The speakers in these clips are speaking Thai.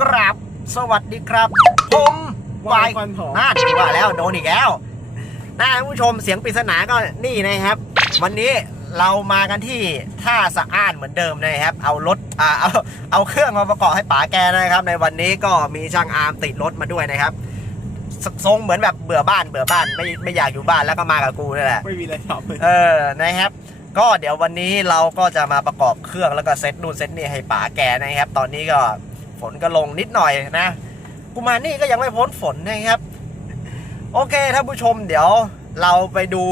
กราบ สวัสดีครับ ผมวายควันหอม น่าว่าแล้วโดนอีกแล้วนะท่านผู้ชมเสียงปริศนาก็นี่นะครับ วันนี้เรามากันที่ท่าสะอ้านเหมือนเดิมนะครับ เอารถอ่าเอาเอาเครื่องมาประกอบให้ป๋าแกนะครับ ในวันนี้ก็มีช่างอาร์มติดรถมาด้วยนะครับสทรงเหมือนแบบเบื่อบ้านเบื่อบ้านไม่ไม่อยากอยู่บ้านแล้วก็มากับกูนี่แหละ ไม่มีอะไรทำเออ นะครับ ก็เดี๋ยววันนี้เราก็จะมาประกอบเครื่องแล้วก็เซตนู่นเซตนี่ให้ป๋าแกนะครับ ตอนนี้ก็ ฝนก็ลงนิดหน่อยนะ กูมานี่ก็ยังไม่พ้นฝนนะครับ โอเคท่านผู้ชมเดี๋ยวเราไปดู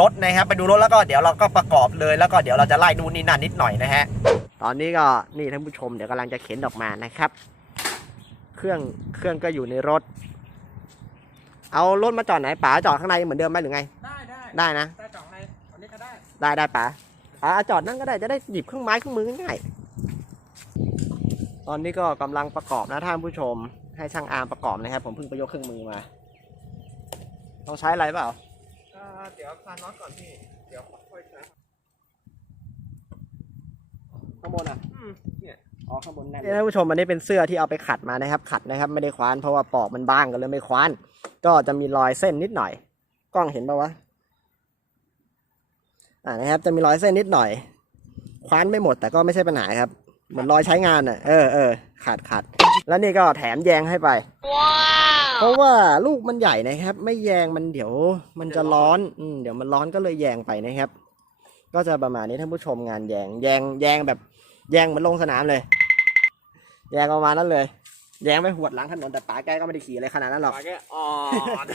รถนะครับ ไปดูรถแล้วก็เดี๋ยวเราก็ประกอบเลยแล้วก็เดี๋ยวเราจะไล่ดูนนี่นั่นนิดหน่อยนะฮะ ตอนนี้ก็นี่ท่านผู้ชมเดี๋ยวกำลังจะเข็นออกมานะครับ เครื่องเครื่องก็อยู่ในรถ เอารถมาจอดไหนป๋าจอดข้างในเหมือนเดิมไหมหรือไง ได้ได้ได้นะ ได้จ่องในอันนี้ก็ได้ได้ได้ป๋าอ่าจอดนั่งก็ได้จะได้หยิบเครื่องไม้เครื่องมือง่ายๆ ตอนนี้ก็กำลังประกอบนะท่านผู้ชม ให้ช่างอาร์มประกอบนะครับ ผมเพิ่งไปยกเครื่องมือมา ต้องใช้อะไรเปล่าอ่าเดี๋ยวคลานน็อตก่อนพี่ เดี๋ยวค่อยใช้ข้างบนอะอืมเนี่ยอ๋อข้างบนแน่นท่านผู้ชมอันนี้เป็นเสื้อที่เอาไปขัดมานะครับ ขัดนะครับ ไม่ได้คว้านเพราะว่าปอกมันบางก็เลยไม่คว้าน ก็จะมีรอยเส้นนิดหน่อย กล้องเห็นปะวะอ่านะครับ จะมีรอยเส้นนิดหน่อย คว้านไม่หมดแต่ก็ไม่ใช่ปัญหาครับ เหมือนรอยใช้งานอะ เออเออขาดขาดแล้วนี่ก็แถมแยงให้ไป เพราะว่าลูกมันใหญ่นะครับ ไม่แยงมันเดี๋ยวมันจะร้อนอืมเดี๋ยวมันร้อนก็เลยแยงไปนะครับ ก็จะประมาณนี้ท่านผู้ชมงานแยง แยงแยงแบบ แยงเหมือนลงสนามเลย แยงประมาณนั้นเลย แยงไปหวดหลังถนนแต่ป๋าแกก็ไม่ได้ขี่อะไรขนาดนั้นหรอกปาแกอ่อน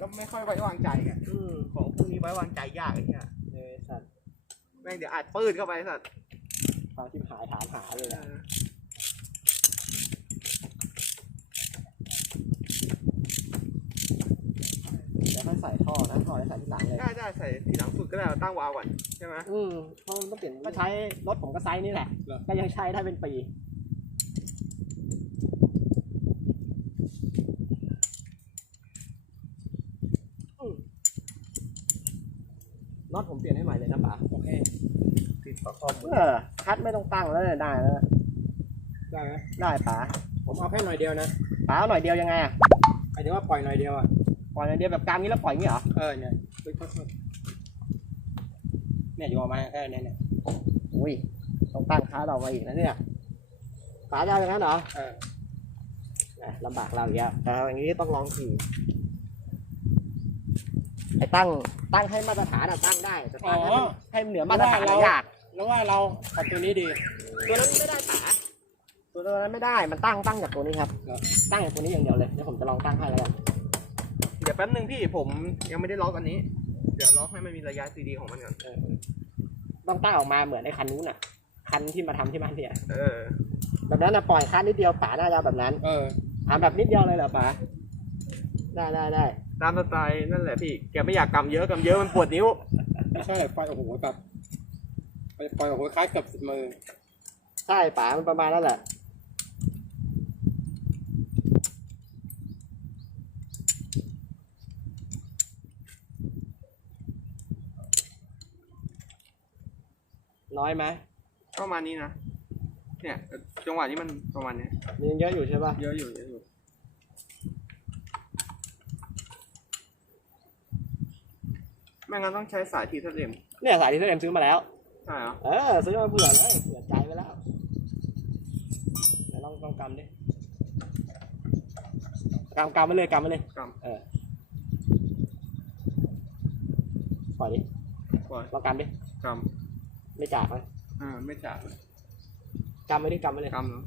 ก็ไม่ ค่อยไว้วางใจไงอืมของพวกนี้ไว้วางใจยากไอ้เนี่ยเออสัตว์แม่งเดี๋ยวอาจปืดเข้าไปสัตว์ความที่หายถามหาเลยนะเดี๋ยวค่อยใส่ท่อนะท่อแล้วใส่ที่หลังเลย ได้ได้ใส่ทีหลังสุดก็ได้เราตั้งวาล์วก่อนใช่ไหมอืมเพราะมันต้องเปลี่ยนก็ใช้รถผมก็ไซส์นี่แหละ เหรอ ก็ยังใช้ได้เป็นปี อืมน็อตผมเปลี่ยนให้ใหม่เลยนะป๋า โอเค ติดประคอมเออคัดไม่ต้องตั้งแล้วเนี่ยได้แล้วได้ไหมได้ป๋าผมเอาแค่หน่อยเดียวนะป๋าเอาหน่อยเดียวยังไงอะหมายถึงว่าปล่อยหน่อยเดียวอะปล่อยหน่อยเดียวแบบกลางนี้แล้วปล่อยอย่างนี้เหรอเออเนี่ยปึ๊ดปึ๊ดปึ๊ดเนี่ยอยู่ประมาณแค่นี้เนี่ยอุ้ยต้องตั้งค้าเรามาอีกนะเนี่ยป๋าจะเอาอย่างนั้นเหรอเอออะลำบากเราอีกแล้วแต่อย่างนี้ต้องลองขี่ไอ้ตั้งตั้งให้มาตรฐานอะตั้งได้แต่ตั้งให้มันให้มันเหนือมาตรฐานอะยาก แล้วว่าเราขัดตัวนี้ดี ตัวนั้นไม่ได้ป๋าตัวนั้นไม่ได้มันตั้งตั้งจากตัวนี้ครับเหรอตั้งจากตัวนี้อย่างเดียวเลยเดี๋ยวผมจะลองตั้งให้แล้วกันเดี๋ยวแป๊บนึงพี่ผมยังไม่ได้ล็อกอันนี้ เดี๋ยวล็อกให้มันมีระยะซีดีของมันก่อนต้องตั้งออกมาเหมือนไอ้คันนู้นน่ะ คันที่มาทำที่บ้านเนี่ยเออ แบบนั้นนะปล่อยคันนิดเดียวป๋าน่าจะเอาแบบนั้น เออทำแบบนิดเดียวเลยเหรอป๋าได้ได้ได้ตามสไตล์นั่นแหละพี่แกไม่อยากกำเยอะกำเยอะมันปวดนิ้วไม่ใช่ไฟโอ้โหแบบ ไฟโอ้โหคล้ายเกือบสิบมือใช่ป๋ามันประมาณนั้นแหละ น้อยไหมประมาณนี้นะ เนี่ยจังหวะนี้มันประมาณเนี้ยมันยังเยอะอยู่ใช่ป่ะ เยอะอยู่เยอะอยู่ ไม่งั้นต้องใช้สายทีเทเลมเนี่ยสายที่เอ็มซื้อมาแล้ว ใช่เหรอเออซื้อมาเผื่อเลยเผื่อใจไว้แล้วเดี๋ยวลองลองกำดิกำกำไปเลยกำไปเลยกเออปล่อยดิปล่อยลองกำดิกไม่จากนะำอ่าไม่จับกำไปดิกำไปเลยกำแล้ว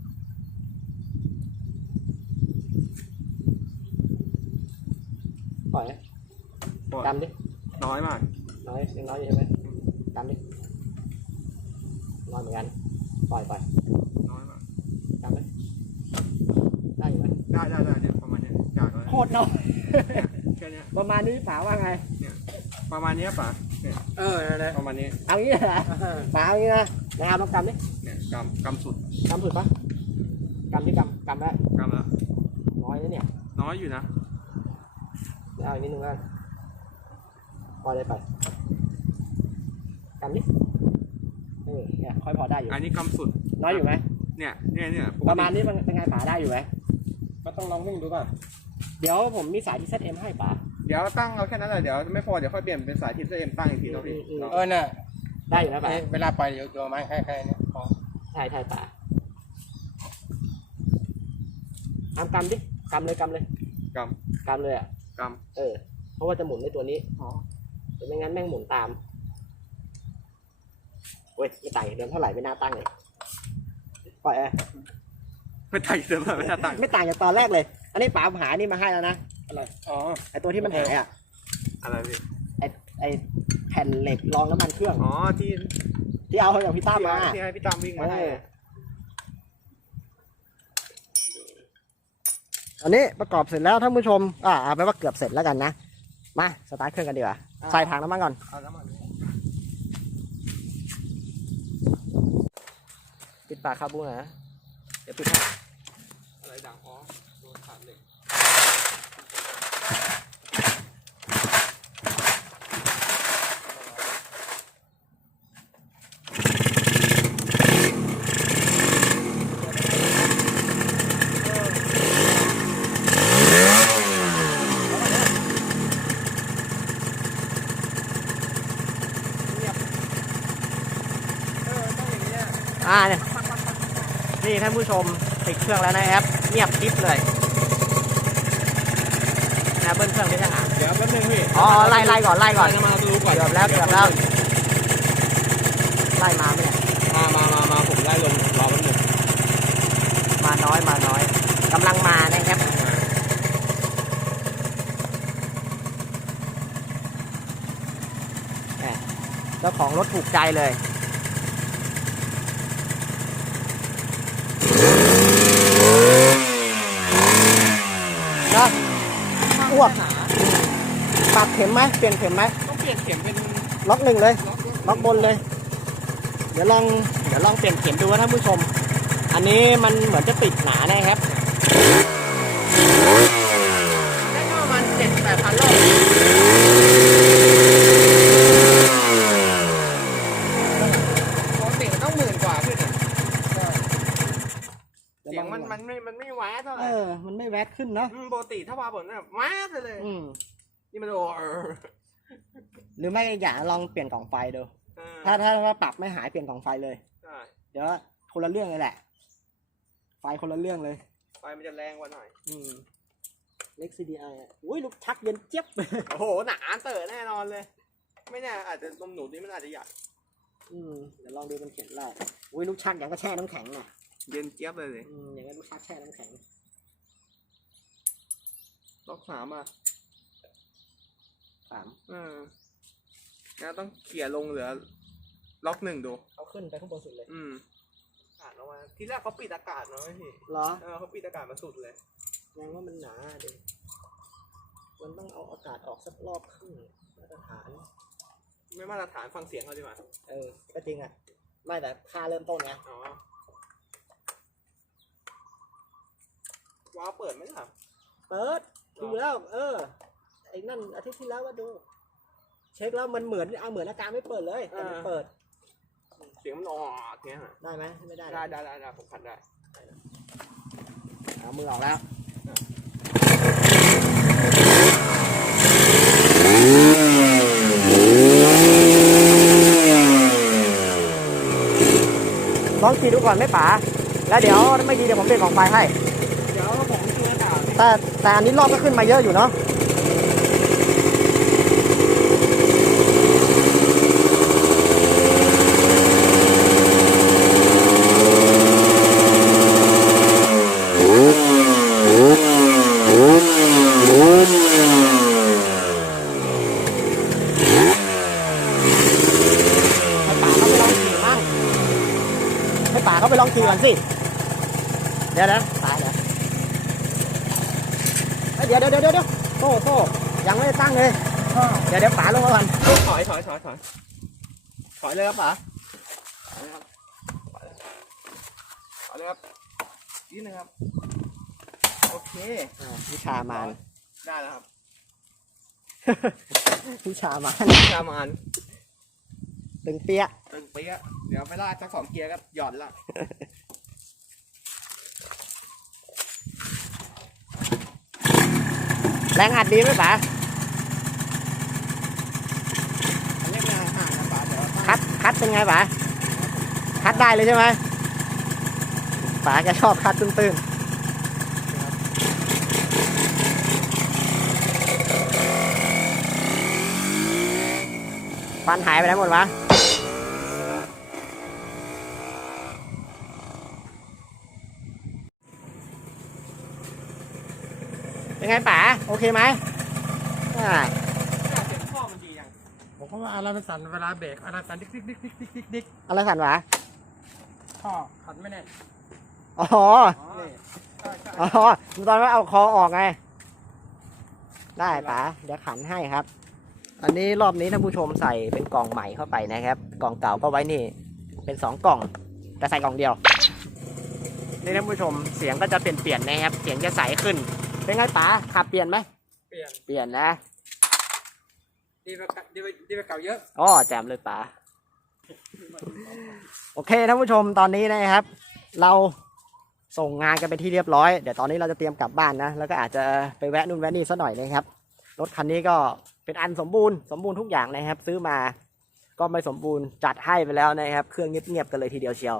ปล่อยนะปล่อยกำดิน้อยมากน้อยยังน้อยอยู่ใช่ไหมกำดิ น้อยเหมือนกัน ปล่อยปล่อยน้อยมากกำไปได้อยู่ไหมได้ได้ได้เนี่ยประมาณเนี้ยจากแล้วโคตรน้อยแค่เนี้ยประมาณนี้ป๋าว่าไง ประมาณเนี้ยป่ะเนี่ยเออนั่นแหละประมาณนี้เอางี้นะป๋าเอางี้นะนะครับลองกำดิเนี่ยกำกำสุดกำสุดปะกำที่กำกำแล้วกำแล้วน้อยนะเนี่ย น้อยอยู่นะเอาอีกนิดนึงแล้วกันปล่อยเลยไปกำดิ เนี่ยค่อยพอได้อยู่ อันนี้กำสุด น้อยอยู่ไหม เนี่ยเนี่ยเนี่ยปกประติมาณนี้มันเป็นไงป๋าได้อยู่ไหม ก็ต้องลองวิ่งดูก่อนเดี๋ยวผมมีสายที่เซตเอ็มให้ป๋า เดี๋ยวตั้งเอาแค่นั้นแหละเดี๋ยวไม่พอเดี๋ยวค่อยเปลี่ยนเป็นสายทิศเอ็มตั้งอีกทีเนาะพี่อืมเนาะเออน่ะได้อยู่นะป๋า เวลาปล่อยเดี๋ยวตัวไม้ใครๆเนี่ยพอใช่ใช่ป๋าทำกำดิกำเลยกำเลยกกำเลยอะำกเออ เพราะว่าจะหมุนในตัวนี้ำอ๋อ แต่ไม่งั้นแม่งหมุนตาม เว้ยไม่ต่างจากเดิมเท่าไหร่ไม่น่าตั้งเลยปล่อยเออไม่ต่างเดิมไม่น่าตั้งไม่ต่างจากตอนแรกเลย อันนี้ป๋าหานี่มาให้แล้วนะอะไรอ๋อไอตัวที่มันหายอะอะไรพี่ไอไอแผ่นเหล็กรองน้ำมันเครื่องอ๋อที่ที่เอาจากพี่ตั้มมาที่ให้พี่ตั้มวิ่งมาให้เอออันนี้ประกอบเสร็จแล้วท่านผู้ชม อ่าเอาไปนว่าเกือบเสร็จแล้วกันนะ มาสตาร์ทเครื่องกันดีกว่าใส่ถังน้ำมันก่อนเอาน้ำมัน ปิดปากคาบูนะเดี๋ยวปิดให้อะไรดังอ๋อโดนขาดเหล็กอ่าเนี่ย นี่ท่านผู้ชมติดเครื่องแล้วนะครับเงียบกริบเลยนะเบิ้ลเครื่องด้วยทหารเดี๋ยวแป๊บนึงพี่อ๋อไล่ไล่ก่อนไล่ก่อนน้ำมันรู้ก่อนเกือบแล้วเกือบแล้วไล่มาไหมเนี่ยมามามามาผมได้ลงรอแป๊บนึงมาน้อยมาน้อยกำลังมานะครับแหม่เจ้าของรถถูกใจเลยนะอ้วก ปรับเข็มไหมเปลี่ยนเข็มไหมต้องเปลี่ยนเข็มเป็นล็อกหนึ่งเลย ล็อกล็อกบนเลย เดี๋ยวลอง เดี๋ยวลองเปลี่ยนเข็มดูว่าท่านผู้ชม อันนี้มันเหมือนจะติดหนานะครับได้ประมาณเจ็ดแปดพันรอบปกติมันต้องหมื่นกว่าขึ้นอะดี๋เสีวยงลอมันมันไม่มันไม่แวะเท่าไหเอร่อ มันไม่แวดขึ้นเนาะอืมปกติถ้าว่าผมเนี่ยแวะไปเลย อืม นี่มันโอ้เออหรือไม่อยากลองเปลี่ยนกล่องไฟดูเออถ้าถ้าถ้าปรับไม่หายเปลี่ยนกล่องไฟเลยใช่เดี๋ยวคนละเรื่องเลยแหละ ไฟคนละเรื่องเลย ไฟมันจะแรงกว่าหน่อย อืมเล็ก CDI อะอุ้ยลูกชักเย็นเจี๊ยบโอ้โหหนาเต๋อแน่นอนเลย ไม่แน่อาจจะนมหนูนี่มันอาจจะใหญ่อืมเดี๋ยวลองดูมันเขียนได้อุ้ยลูกชักอย่างก็แช่น้ำแข็งน่ะเย็นเจี๊ยบเลยเลยอืมอย่างก็ลูกชักแช่น้ำแข็งล็อกสามอะ สามเอองั้นต้องเขี่ยลงเหลือ ล็อกหนึ่งดู เอาขึ้นไปข้างบนสุดเลยอืมอากาศออกมาทีแรกเขาปิดอากาศมาไม่พี่เหรอเออเขาปิดอากาศมาสุดเลยแสดงว่ามันหนาดิมันต้องเอาอากาศออกสักรอบครึ่งมาตรฐาน ไม่มาตรฐานฟังเสียงเขาดีกว่าเออ ก็จริงอะ ไม่แต่ค่าเริ่มต้นไงอ๋อว้าวเปิดไหมล่ะเปิดดูแล้ว เออ ไอ้นั่นอาทิตย์ที่แล้วก็ดู เช็คแล้วมันเหมือนเอาเหมือนอาการไม่เปิดเลยแต่มันเปิดเสียงมันออกเงี้ยฮะได้ไหมไม่ได้ได้ได้ได้ได้ผมขัดได้เอามือออกแล้วลองขี่ดูก่อนไหม่ป๋าแล้วเดี๋ยวไม่ดีเดี๋ยวผมเปลี่ยนของไฟให้ เดี๋ยวผมช่วยด่าแต่แต่อันนี้รอบก็ขึ้นมาเยอะอยู่เนาะ ให้ป๋าเขาไปลองขี่มั่งให้ป๋าเขาไปลองขี่ ก่อนสิ เดี๋ยวนะตายแล้วเฮ้ยเดี๋ยวเดี๋ยวเดี๋ยวเดี๋ยวโซ่โซ่ยังไม่ได้ตั้งเลย เดี๋ยวเดี๋ยวป๋าลงมาก่อนถอยถอยถอยถอยถอยเลยครับป๋าถอยเลยครับถอยเลยครับนิดนึงครับ โอเคอ่าวิชามานได้แล้วครับวิชามานชามานตึงเปี้ยตึงเปี้ยเดี๋ยวไม่ได้สักสองเกียร์ก็หย่อนละ แรงอัดดีไหมป๋าคัดคัดเป็นไงป๋าคัดได้เลยใช่ไหมป๋าแกชอบคัดตื้นๆฟันหายไปไหนหมดวะเป็น ไงป๋าโอเคไหมอ่าเสียงข้อมันดียังผมก็ว่าอะไรมันสั่นเวลาเบรกอะไรสั่นดิ๊กดิ๊กดิ๊กดิ๊กดิ๊กดิ๊กดิ๊กอะไรสั่นวะท่อขัดไม่แน่นอ๋ออ๋อใช่ใช่อ๋อตอนว่าเอาคอออกไง ได้ป๋าเดี๋ยวขันให้ครับ อันนี้รอบนี้ท่านผู้ชมใส่เป็นกล่องใหม่เข้าไปนะครับ กล่องเก่าก็ไว้นี่ เป็นสองกล่อง แต่ใส่กล่องเดียวนี่ท่านผู้ชมเสียงก็จะเปลี่ยนเปลี่ยนๆนะครับ เสียงจะใสขึ้น เป็นไงป๋าขับเปลี่ยนไหมเปลี่ยนเปลี่ยนนะดีไปดีไปดีไปเก่าเยอะอ๋อแจมเลยป๋าโอเคท่านผู้ชมตอนนี้นะครับ เราส่งงานกันไปที่เรียบร้อย เดี๋ยวตอนนี้เราจะเตรียมกลับบ้านนะ แล้วก็อาจจะไปแวะนู่นแวะนี่สักหน่อยนะครับ รถคันนี้ก็เป็นอันสมบูรณ์สมบูรณ์ทุกอย่างนะครับ ซื้อมาก็ไม่สมบูรณ์จัดให้ไปแล้วนะครับ เครื่องเงียบๆกันเลยทีเดียวเชียว